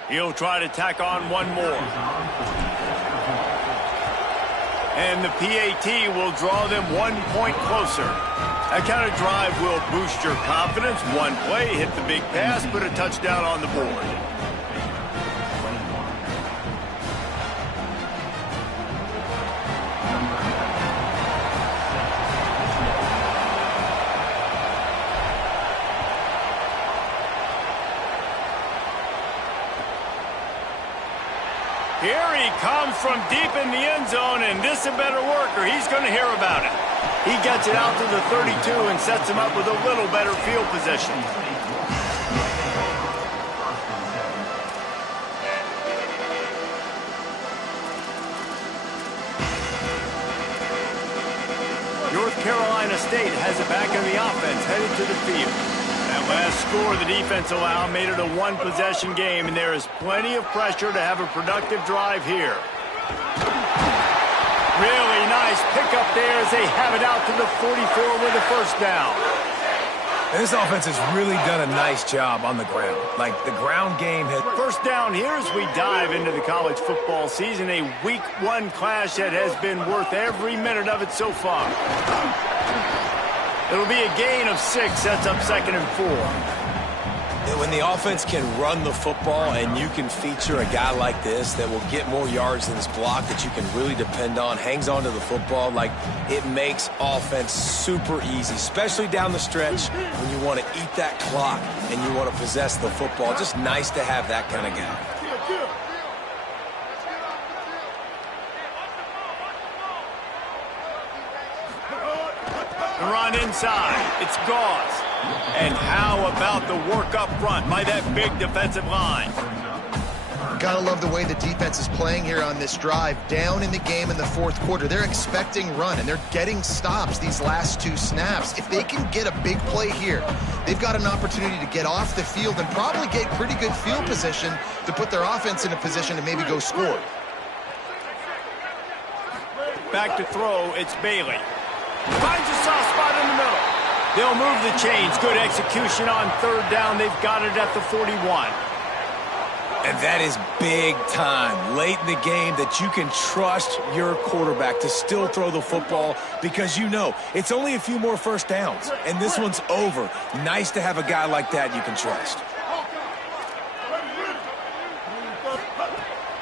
He'll try to tack on one more. And the PAT will draw them 1 point closer. That kind of drive will boost your confidence. One play, hit the big pass, put a touchdown on the board. Here he comes from deep in the end zone, and this a better worker. He's going to hear about it. He gets it out to the 32 and sets him up with a little better field position. North Carolina State has it back in the offense, headed to the field. That last score the defense allowed made it a one-possession game, and there is plenty of pressure to have a productive drive here. Really nice pickup there as they have it out to the 44 with a first down. And this offense has really done a nice job on the ground. Like, the ground game has... First down here as we dive into the college football season, a Week 1 clash that has been worth every minute of it so far. It'll be a gain of 6, sets up 2nd and 4. When the offense can run the football and you can feature a guy like this that will get more yards than this block that you can really depend on, hangs on to the football, like, it makes offense super easy, especially down the stretch when you want to eat that clock and you want to possess the football. Just nice to have that kind of guy. The run inside. It's Gauze. And how about the work up front by that big defensive line? Gotta love the way the defense is playing here on this drive. Down in the game in the fourth quarter. They're expecting run, and they're getting stops these last 2 snaps. If they can get a big play here, they've got an opportunity to get off the field and probably get pretty good field position to put their offense in a position to maybe go score. Back to throw, it's Bailey. Finds a soft spot in the middle. They'll move the chains. Good execution on third down. They've got it at the 41. And that is big time late in the game that you can trust your quarterback to still throw the football because you know it's only a few more first downs, and this one's over. Nice to have a guy like that you can trust.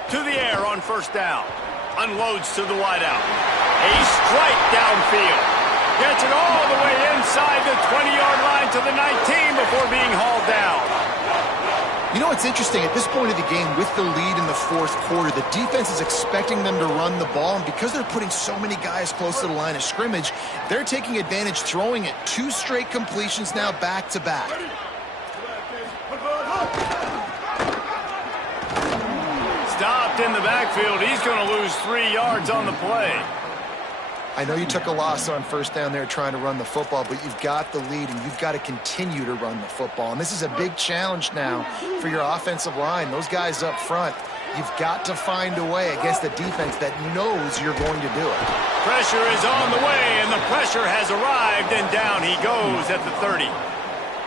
To the air on first down. Unloads to the wideout. A strike downfield. Gets it all the way inside the 20-yard line to the 19 before being hauled down. You know, it's interesting. At this point of the game, with the lead in the fourth quarter, the defense is expecting them to run the ball, and because they're putting so many guys close to the line of scrimmage, they're taking advantage, throwing it. 2 straight completions now back-to-back. Stopped in the backfield. He's going to lose 3 yards on the play. I know you took a loss on first down there trying to run the football, but you've got the lead, and you've got to continue to run the football. And this is a big challenge now for your offensive line. Those guys up front, you've got to find a way against a defense that knows you're going to do it. Pressure is on the way, and the pressure has arrived, and down he goes at the 30.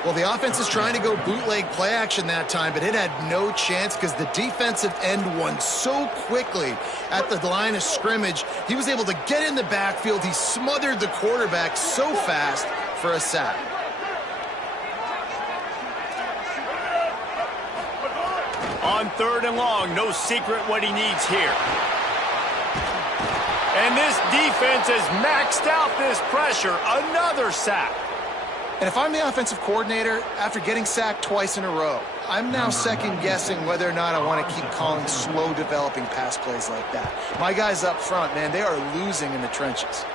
Well, the offense is trying to go bootleg play action that time, but it had no chance because the defensive end won so quickly at the line of scrimmage. He was able to get in the backfield. He smothered the quarterback so fast for a sack. On third and long, no secret what he needs here. And this defense has maxed out this pressure. Another sack. And if I'm the offensive coordinator, after getting sacked twice in a row, I'm now second-guessing whether or not I want to keep calling slow-developing pass plays like that. My guys up front, man, they are losing in the trenches.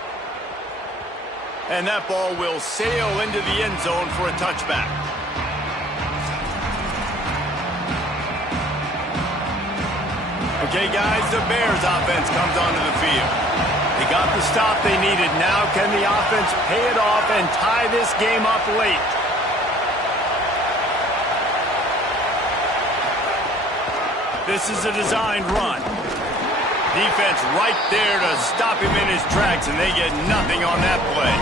And that ball will sail into the end zone for a touchback. Okay, guys, the Bears offense comes onto the field. They got the stop they needed. Now can the offense pay it off and tie this game up late? This is a designed run. Defense right there to stop him in his tracks, and they get nothing on that play.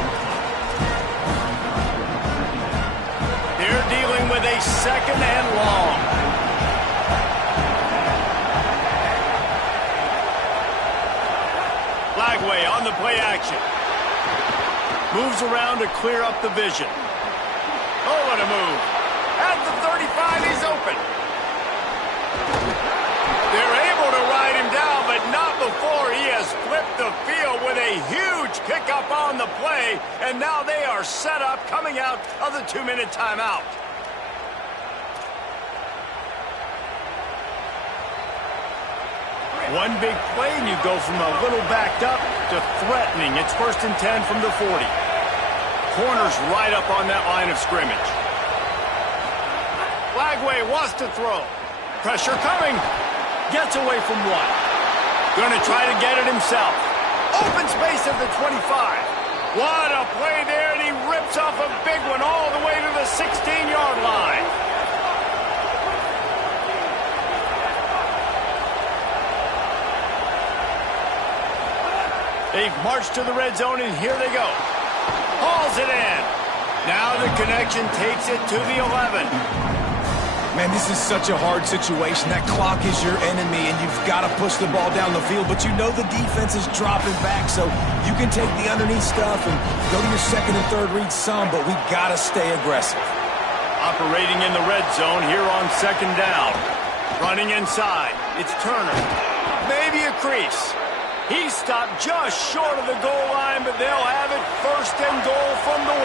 They're dealing with a second and long. Flagway on the play action. Moves around to clear up the vision. Oh, what a move. At the 35, he's open. They're able to ride him down, but not before he has flipped the field with a huge pickup on the play, and now they are set up coming out of the 2-minute timeout. One big play, and you go from a little backed up to threatening. It's 1st and 10 from the 40. Corner's right up on that line of scrimmage. Flagway wants to throw. Pressure coming. Gets away from one. Going to try to get it himself. Open space at the 25. What a play there, and he rips off a big one all the way to the 16-yard line. They've marched to the red zone, and here they go. Hauls it in. Now the connection takes it to the 11. Man, this is such a hard situation. That clock is your enemy, and you've got to push the ball down the field. But you know the defense is dropping back, so you can take the underneath stuff and go to your second and third read some, but we got to stay aggressive. Operating in the red zone here on second down. Running inside. It's Turner. Maybe a crease. He stopped just short of the goal line, but they'll have it 1st and goal from the 1.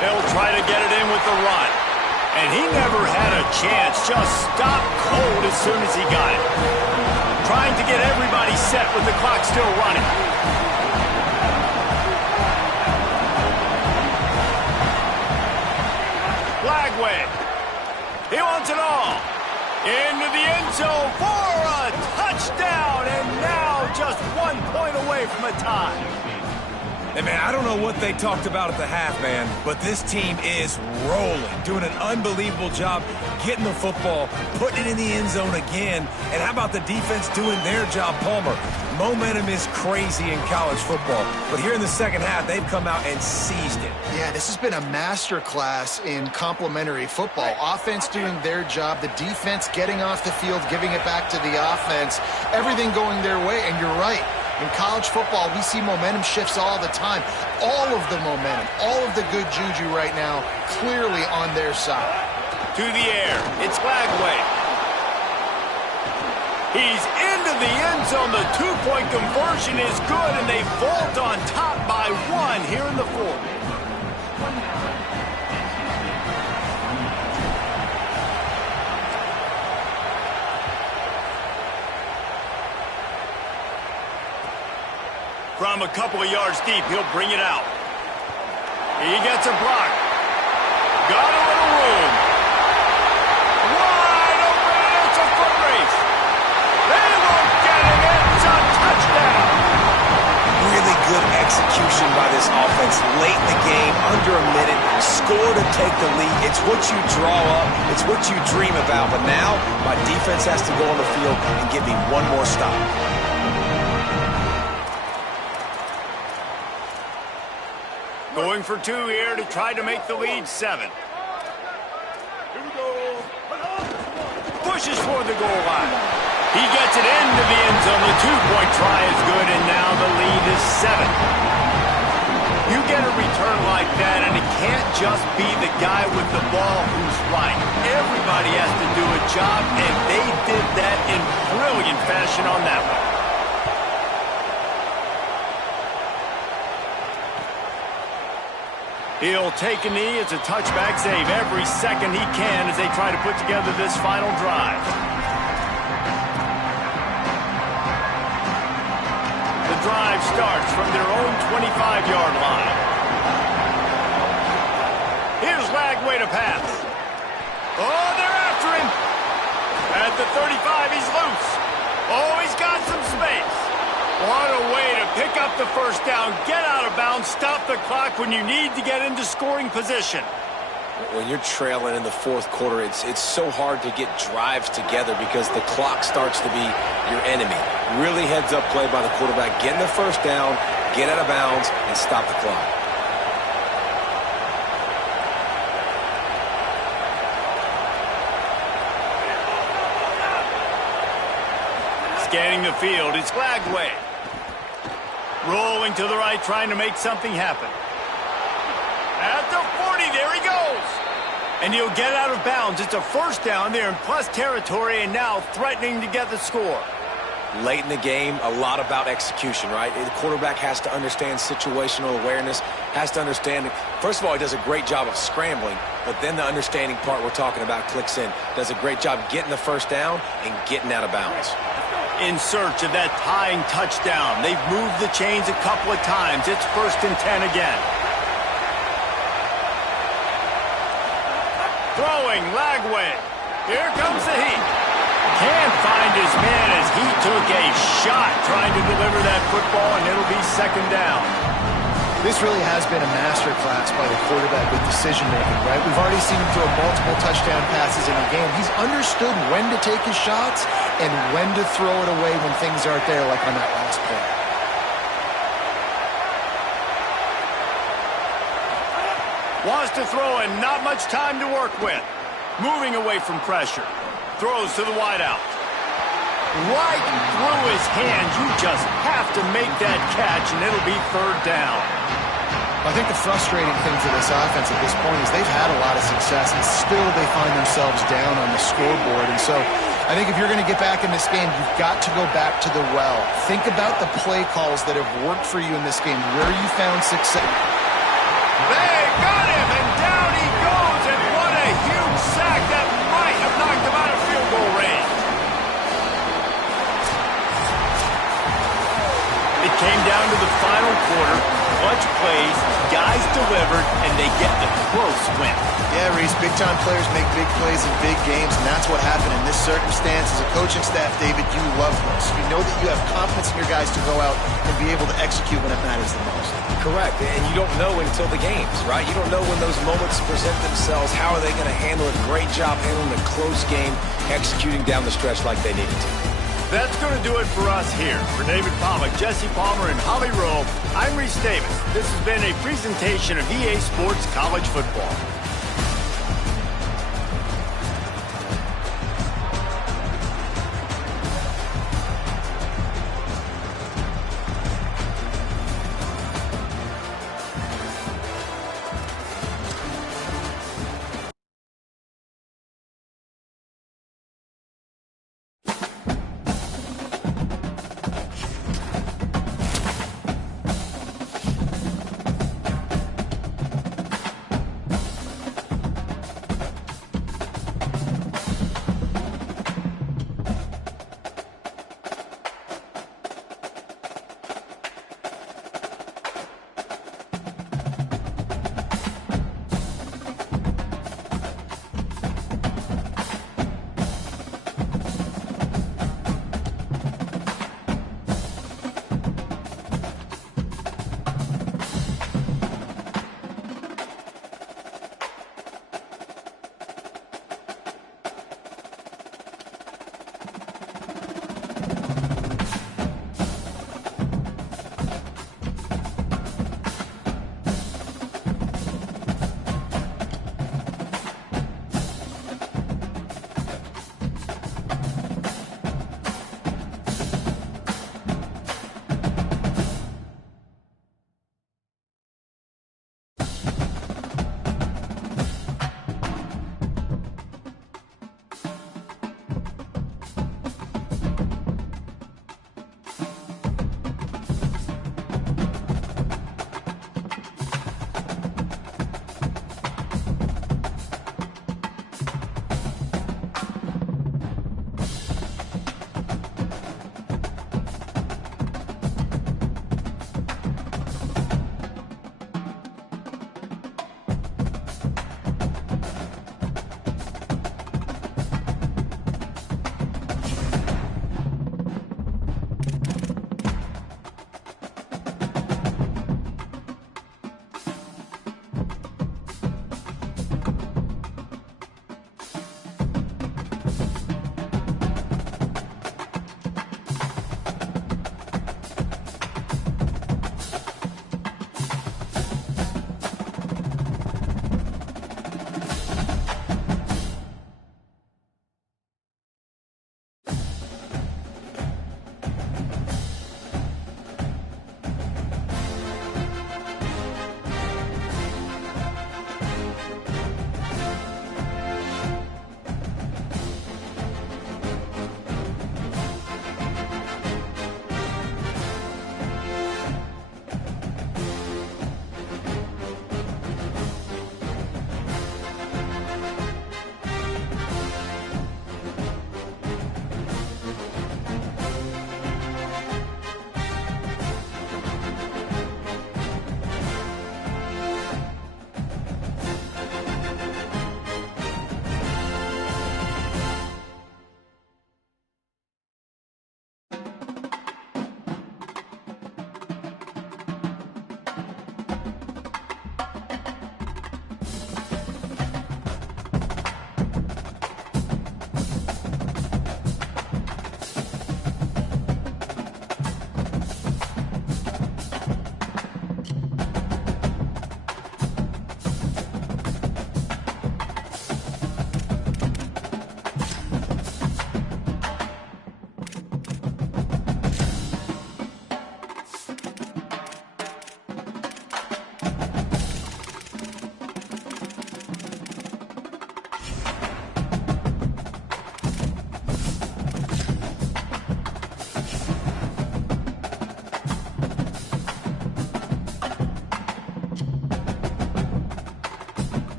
They'll try to get it in with the run. And he never had a chance. Just stopped cold as soon as he got it. Trying to get everybody set with the clock still running. flag wave. He wants it all. Into the end zone for a touchdown, and now just 1 point away from a tie. Hey, man, I don't know what they talked about at the half, man, but this team is rolling, doing an unbelievable job getting the football, putting it in the end zone again, and how about the defense doing their job, Palmer? Momentum is crazy in college football, but here in the second half, they've come out and seized it. Yeah, this has been a masterclass in complementary football. Offense doing their job, the defense getting off the field, giving it back to the offense, everything going their way, and you're right. In college football, we see momentum shifts all the time. All of the momentum, all of the good juju right now, clearly on their side. To the air, it's Lagway. He's into the end zone. The two-point conversion is good, and they vault on top by 1 here in the fourth. From a couple of yards deep, he'll bring it out. He gets a block. Got a little room. Wide open, and it's a foot race. They won't get him. It's a touchdown. Really good execution by this offense late in the game, under a minute, score to take the lead. It's what you draw up. It's what you dream about. But now, my defense has to go on the field and give me one more stop. Going for 2 here to try to make the lead 7. Pushes for the goal line. He gets it into the end zone. The two-point try is good, and now the lead is 7. You get a return like that, and it can't just be the guy with the ball who's right. Everybody has to do a job, and they did that in brilliant fashion on that one. He'll take a knee. It's a touchback save every second he can as they try to put together this final drive. The drive starts from their own 25-yard line. Here's Lagway to pass. Oh, they're after him. At the 35, he's loose. Oh, he's got some space. What a way to pick up the first down, get out of bounds, stop the clock when you need to get into scoring position. When you're trailing in the fourth quarter, it's so hard to get drives together because the clock starts to be your enemy. Really heads-up play by the quarterback, getting the first down, get out of bounds, and stop the clock. Scanning the field, it's Lagway. Rolling to the right, trying to make something happen. At the 40, there he goes. And he'll get out of bounds. It's a first down there in plus territory, and now threatening to get the score. Late in the game, a lot about execution, right? The quarterback has to understand situational awareness, has to understand, first of all, he does a great job of scrambling, but then the understanding part we're talking about clicks in. Does a great job getting the first down and getting out of bounds. In search of that tying touchdown. They've moved the chains a couple of times. It's 1st and 10 again. Throwing, Lagway. Here comes the heat. Can't find his man as he took a shot trying to deliver that football, and it'll be 2nd down. This really has been a masterclass by the quarterback with decision-making, right? We've already seen him throw multiple touchdown passes in a game. He's understood when to take his shots and when to throw it away when things aren't there, like on that last play. Wants to throw and not much time to work with. Moving away from pressure. Throws to the wideout. Right through his hands. You just have to make that catch, and it'll be 3rd down. I think the frustrating thing for this offense at this point is they've had a lot of success, and still they find themselves down on the scoreboard. And so I think if you're going to get back in this game, you've got to go back to the well. Think about the play calls that have worked for you in this game, where you found success. They got him, and down he goes, and what a huge sack that might have knocked him out of field goal range. It came down to the final quarter. Clutch plays, guys delivered, and they get the close win. Yeah, Reese, big-time players make big plays in big games, and that's what happened in this circumstance. As a coaching staff, David, you love this. You know that you have confidence in your guys to go out and be able to execute when it matters the most. Correct, and you don't know until the games, right? You don't know when those moments present themselves. How are they going to handle it? Great job handling a close game, executing down the stretch like they needed to. That's going to do it for us here. For David Pollack, Jesse Palmer, and Holly Rowe, I'm Reese Davis. This has been a presentation of EA Sports College Football.